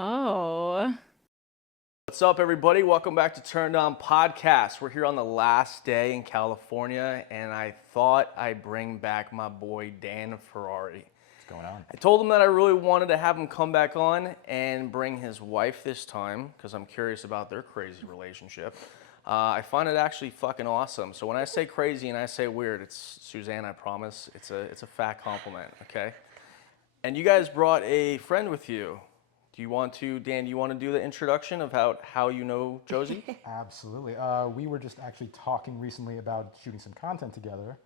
Oh. What's up, everybody? Welcome back to Turned On Podcast. We're here on the last day in California, and I thought I'd bring back my boy Dan Ferrari. What's going on? I told him that I really wanted to have him come back on and bring his wife this time, because I'm curious about their crazy relationship. I find it actually fucking awesome. So when I say crazy and I say weird, it's Suzanne, I promise. It's a fat compliment, okay? And you guys brought a friend with you. Dan, do you want to do the introduction of how you know Josie? Absolutely. We were just actually talking recently about shooting some content together,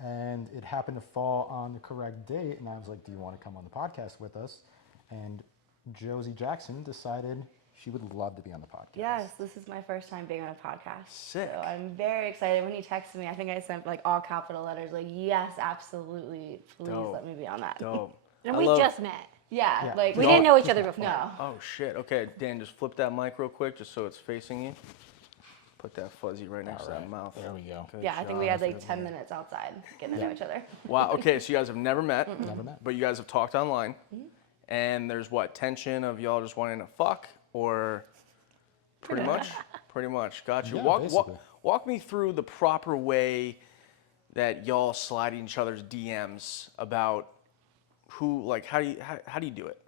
and it happened to fall on the correct date, and I was like, do you want to come on the podcast with us? And Josie Jackson decided she would love to be on the podcast. Yes, this is my first time being on a podcast. Sick. So I'm very excited. When he texted me, I think I sent like all capital letters, like, yes, absolutely, please Dope. let me be on that. Dope. And we just met. Yeah, like We didn't know each other before. No. Oh shit. Okay, Dan, just flip that mic real quick, just so it's facing you. Put that fuzzy right next to that mouth. There we go. Good Yeah, I think job. we had like 10 minutes outside getting to know each other. Wow. Okay, so you guys have never met, Never met. but you guys have talked online, and there's what, tension of y'all just wanting to fuck, or pretty much? Pretty much. Got you. Yeah, basically. Walk me through the proper way that y'all slide in each other's DMs about who, like, how do you do it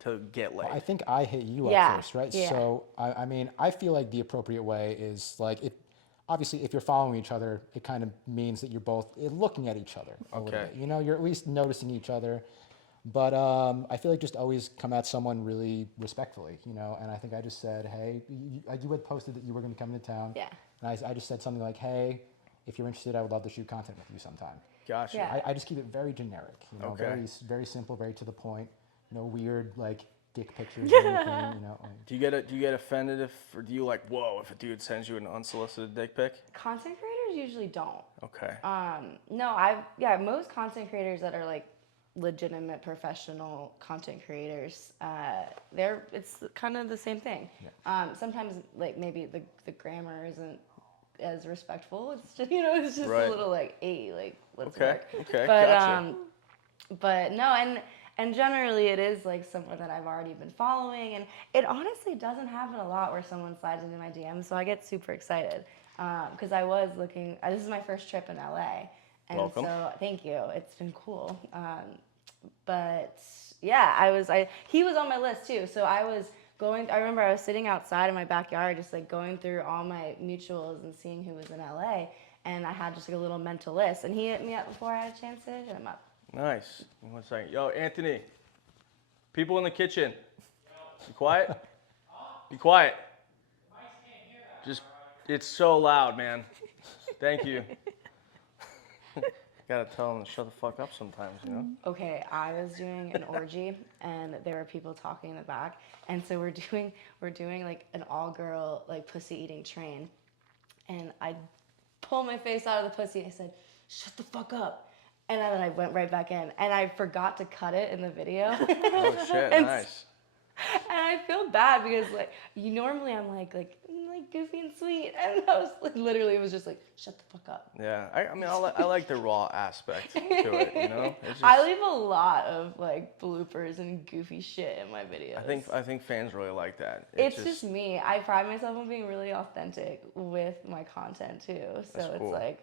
to get laid? Well, I think I hit you Yeah, up first, right? yeah. So, I mean, I feel like the appropriate way is like, obviously, if you're following each other, it kind of means that you're both looking at each other a little Okay. bit. You know, you're at least noticing each other. But I feel like just always come at someone really respectfully, you know? And I think I just said, hey, you had posted that you were going to come into town. Yeah. And I just said something like, hey, if you're interested, I would love to shoot content with you sometime. Gotcha. Yeah. I just keep it very generic, you know, Okay. very simple, very to the point. No weird like dick pictures or anything, you know. Do you get offended or do you like, whoa, if a dude sends you an unsolicited dick pic? Content creators usually don't. Okay. No, most content creators that are like legitimate professional content creators, it's kind of the same thing. Sometimes like maybe the grammar isn't as respectful. It's just, it's just Right. a little like, hey, like let's Okay, work. okay, But gotcha. but no, and generally it is like someone that I've already been following, and it honestly doesn't happen a lot where someone slides into my DMs, so I get super excited because I was looking. This is my first trip in LA, and Welcome. so thank you. It's been cool. But yeah, he was on my list too, so I remember I was sitting outside in my backyard just like going through all my mutuals and seeing who was in LA, and I had just like a little mental list, and he hit me up before I had a chance to hit him up. Nice. 1 second. Yo, Anthony. People in the kitchen. Be quiet. Be quiet. Just, it's so loud, man. Thank you. Gotta tell them to shut the fuck up sometimes, you know? Okay, I was doing an orgy, and there were people talking in the back, and so we're doing like an all-girl like pussy eating train, and I pulled my face out of the pussy. I said, "Shut the fuck up," and then I went right back in, and I forgot to cut it in the video. Oh shit, And nice. And I feel bad because normally I'm like goofy and sweet, and I was like, literally it was just like, shut the fuck up. Yeah, I mean, I like the raw aspect to it, you know? It's just, I leave a lot of like bloopers and goofy shit in my videos. I think fans really like that. It's just me. I pride myself on being really authentic with my content too. So That's it's cool. like,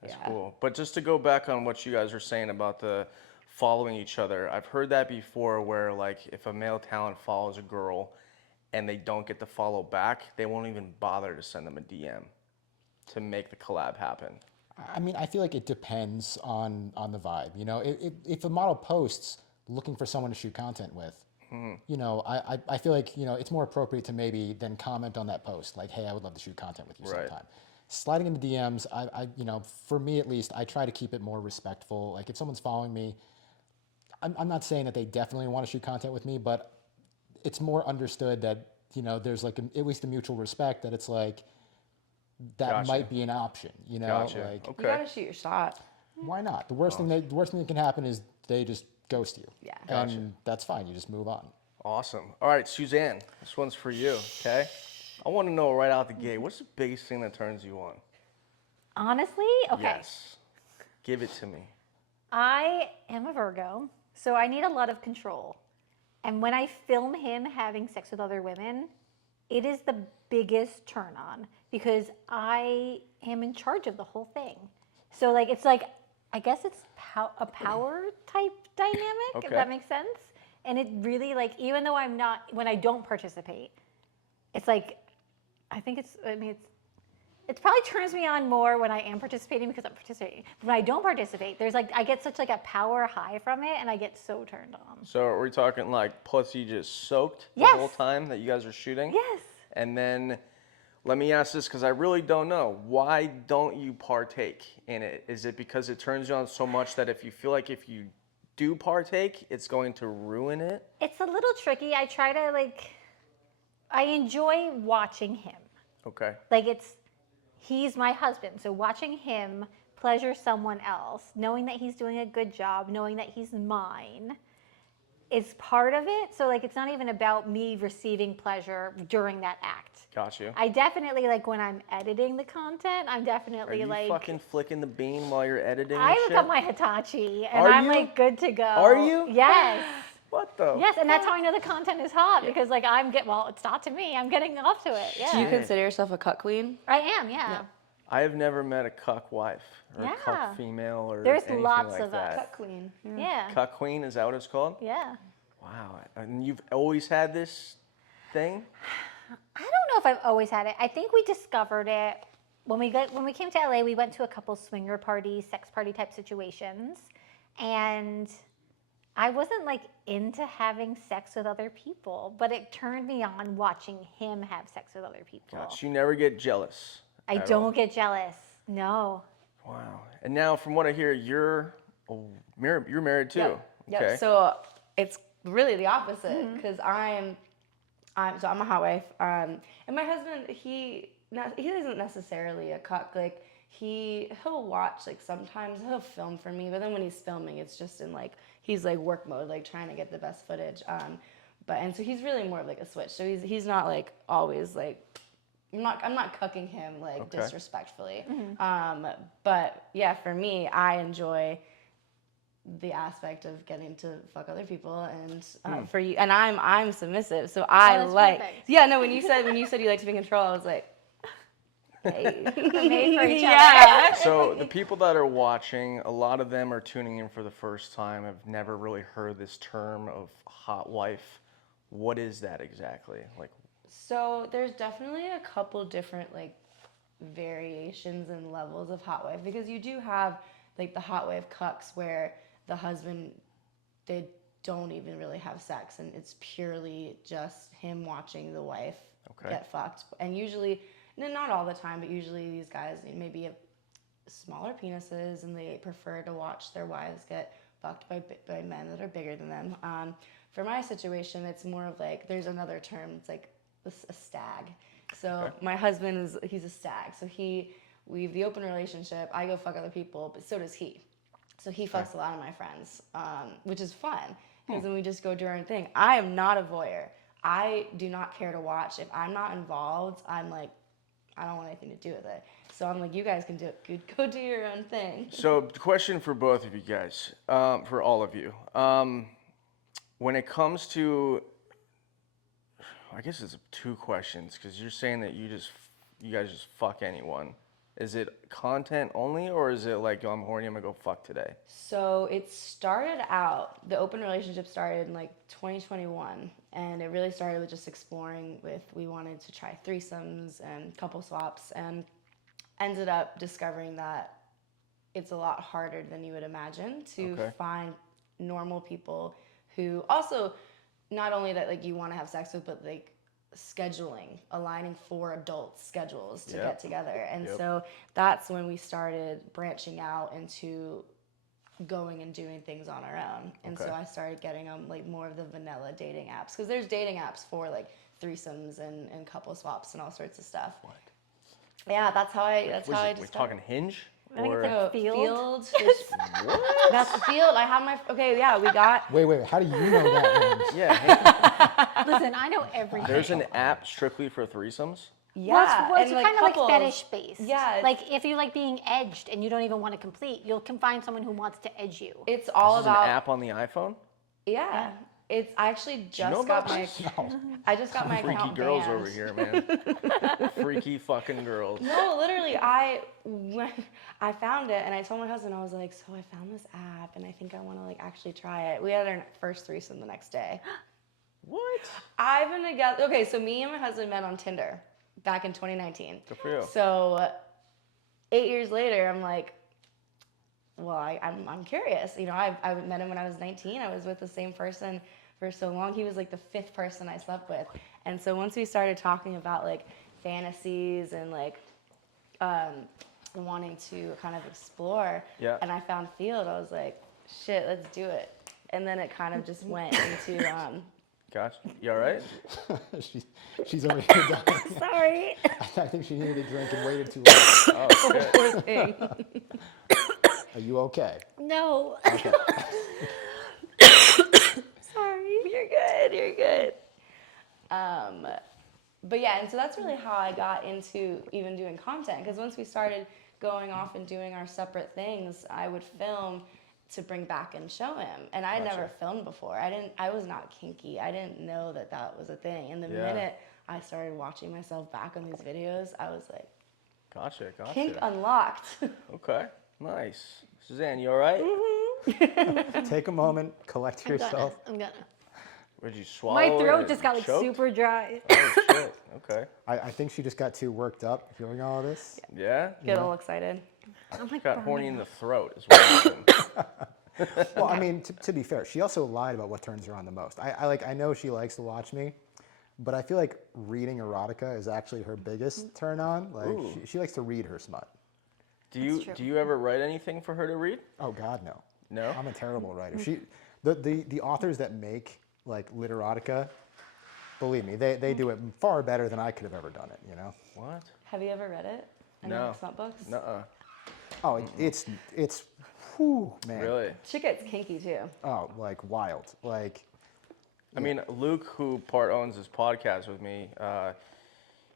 That's yeah. cool. But just to go back on what you guys were saying about the following each other, I've heard that before where like if a male talent follows a girl and they don't get the follow back, they won't even bother to send them a DM to make the collab happen. I mean, I feel like it depends on the vibe. You know, if a model posts looking for someone to shoot content with, you know, I feel like, you know, it's more appropriate to maybe then comment on that post, like, hey, I would love to shoot content with you Right. sometime. Sliding into DMs, I you know, for me at least, I try to keep it more respectful. Like if someone's following me, I'm not saying that they definitely want to shoot content with me, but it's more understood that, you know, there's like at least a mutual respect that it's like, that Gotcha. might be an option, you know? Gotcha. Like, You Okay. gotta shoot your shot. why not? The worst thing that can happen is they just ghost you. Yeah. And that's fine. You just move on. Awesome. All right, Suzanne, this one's for you, okay? I want to know right out the gate, what's the biggest thing that turns you on? Honestly, okay. Yes. Give it to me. I am a Virgo, so I need a lot of control. And when I film him having sex with other women, it is the biggest turn on because I am in charge of the whole thing. So like it's like I guess it's a power type dynamic, if that makes sense. And it really like even though I'm not when I don't participate, it's like I think it's it probably turns me on more when I am participating because I'm participating. When I don't participate, there's like I get such like a power high from it, and I get so turned on. So are we talking like pussy just soaked the Yes. whole time that you guys are shooting? Yes. And then let me ask this because I really don't know. Why don't you partake in it? Is it because it turns you on so much that if you feel like if you do partake, it's going to ruin it? It's a little tricky. I try to like I enjoy watching him. Okay. Like he's my husband, so watching him pleasure someone else, knowing that he's doing a good job, knowing that he's mine, is part of it. So like it's not even about me receiving pleasure during that act. Got you. I definitely like when I'm editing the content, I'm definitely Are you like fucking flicking the bean while you're editing I and look shit? up my Hitachi and Are I'm you? like good to go. Are you? Yes. What the? Yes, and that's how I know the content is hot because like it's not to me. I'm getting off to it. Yeah. Do you consider yourself a cuck queen? I am, yeah. I have never met a cuck wife or a Yeah. cuck female or There's anything lots like of us. that. Cuck queen. Yeah. Cuck queen, is that what it's called? Yeah. Wow. And you've always had this thing? I don't know if I've always had it. I think we discovered it when we came to LA. We went to a couple swinger parties, sex party type situations, and I wasn't like into having sex with other people, but it turned me on watching him have sex with other people. Gosh, you never get jealous. I at don't all. get jealous. No. Wow. And now, from what I hear, you're married too. Yep. Okay. So it's really the opposite because I'm a hot wife. And my husband, he isn't necessarily a cuck. Like he'll watch, like sometimes he'll film for me, but then when he's filming, it's just in like, he's like work mode, like trying to get the best footage. And so he's really more of like a switch. So he's not like always like, I'm not cucking him like disrespectfully. But yeah, for me, I enjoy the aspect of getting to fuck other people, and for you, and I'm submissive, so I that's like. perfect. Yeah, no. When you said you like to be in control, I was like, hey, We're made for each other. yeah. So the people that are watching, a lot of them are tuning in for the first time, have never really heard this term of hot wife. What is that exactly? Like, So there's definitely a couple different like variations and levels of hot wife, because you do have like the hot wife cucks where the husband, they don't even really have sex and it's purely just him watching the wife get fucked. And usually, not all the time, but usually these guys maybe have smaller penises and they prefer to watch their wives get fucked by men that are bigger than them. For my situation, it's more of like, there's another term, it's like a stag. So my husband he's a stag. So we have the open relationship. I go fuck other people, but so does he. So he fucks a lot of my friends, which is fun because then we just go do our own thing. I am not a voyeur. I do not care to watch. If I'm not involved, I'm like, I don't want anything to do with it. So I'm like, you guys can do it. Go do your own thing. so question for both of you guys, for all of you. When it comes to, I guess it's two questions because you're saying that you guys just fuck anyone. Is it content only, or is it like, I'm horny, I'm gonna go fuck today? So it started out, the open relationship started in like 2021, and it really started with just exploring we wanted to try threesomes and couple swaps, and ended up discovering that it's a lot harder than you would imagine to find normal people who also, not only that like you want to have sex with, but like scheduling, aligning 4 adult schedules to get together. And so that's when we started branching out into going and doing things on our own. And so I started getting on like more of the vanilla dating apps, because there's dating apps for like threesomes and couple swaps and all sorts of stuff. What? Yeah, that's how I We're just talking Hinge? I think Or it's like Field. That's the Field. I have my we got Wait, how do you know that one? yeah, Hinge. Listen, I know everything. There's an app strictly for threesomes? yeah, Well, it's and, kind of like couples. fetish based. Yeah, Like if you like being edged and you don't even want to complete, you can find someone who wants to edge you. It's all This is an about app on the iPhone? yeah. I actually you know just got about my this? I just got my Freaky account girls banned. over here, man. Freaky fucking girls. No, literally, when I found it and I told my husband, I was like, so I found this app and I think I want to like actually try it. We had our first threesome the next day. What? I've been together. Okay, so me and my husband met on Tinder back in 2019. Good for you. So 8 years later, I'm like, well, I'm curious. You know, I met him when I was 19. I was with the same person for so long. He was like the 5th person I slept with. And so once we started talking about like fantasies and like wanting to kind of explore, Yeah. and I found Field, I was like, shit, let's do it. And then it kind of just went into Gotcha. You all right? she's over here dying. Sorry. I think she needed a drink and waited too long. Oh, shit. poor thing. Are you okay? No. Okay. Sorry. You're good. But yeah, and so that's really how I got into even doing content. Because once we started going off and doing our separate things, I would film to bring back and show him. And I Gotcha. never filmed before. I was not kinky. I didn't know that that was a thing. And the Yeah. minute I started watching myself back on these videos, I was like, Gotcha. kink unlocked. Okay. Nice. Suzanne, you all right? Take a moment, collect yourself. I'm gonna. Would you swallow My it throat and just got like choked? super dry. Oh, shit. Okay. I think she just got too worked up hearing all of this. Yeah? Get all excited. I'm like Got horny burning in the up. throat is what happened. Well, I mean, to be fair, she also lied about what turns her on the most. I know she likes to watch me, but I feel like reading erotica is actually her biggest turn on. Like Ooh. she likes to read her smut. That's true. Do you ever write anything for her to read? Oh God, no. No? I'm a terrible writer. The authors that make like literotica, believe me, they do it far better than I could have ever done it. You know? What? Have you ever read it? Any No. like smut books? Nuh-uh. Oh, it's whew, man. Really? Shit gets kinky too. Oh, like wild. Like I mean, Luke, who part owns this podcast with me,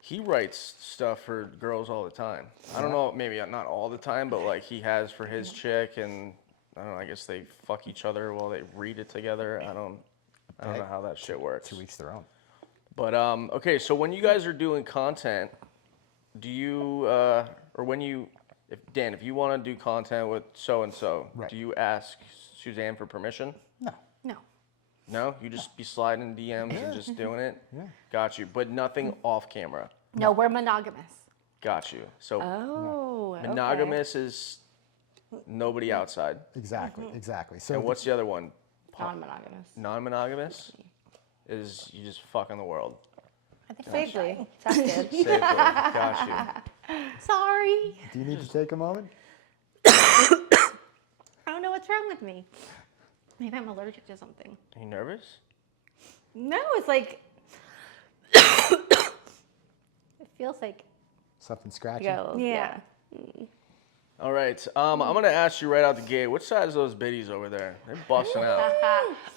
he writes stuff for girls all the time. I don't know, maybe not all the time, but like he has for his chick, and I don't know, I guess they fuck each other while they read it together. I don't know how that shit works. to each their own. But okay, so when you guys are doing content, do you if you want to do content with so and so, Right. do you ask Suzanne for permission? No. No. No, you just be sliding DMs and just doing it. Yeah. Got you, but nothing off camera. No, we're monogamous. Got you. So Oh, okay. monogamous is nobody outside. Exactly. So And what's the other one? Non-monogamous. Non-monogamous is you just fuck in the world. I think Safely. Tested. Safely. Got you. Sorry. do you need to take a moment? I don't know what's wrong with me. Maybe I'm allergic to something. Are you nervous? No, it's like it feels like Something scratchy? Go. yeah. All right. I'm gonna ask you right out the gate. What size are those biddies over there? They're busting out.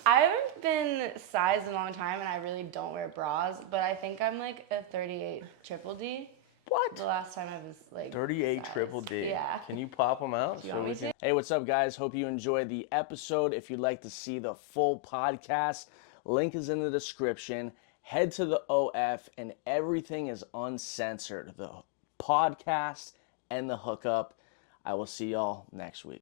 I haven't been sized in a long time, and I really don't wear bras. But I think I'm like a 38 triple D. What? The last time I was like 38 sized. triple D. Yeah. Can you pop them out? You want me to? Hey, what's up, guys? Hope you enjoyed the episode. If you'd like to see the full podcast, link is in the description. Head to the OF, and everything is uncensored. The podcast and the hookup. I will see y'all next week.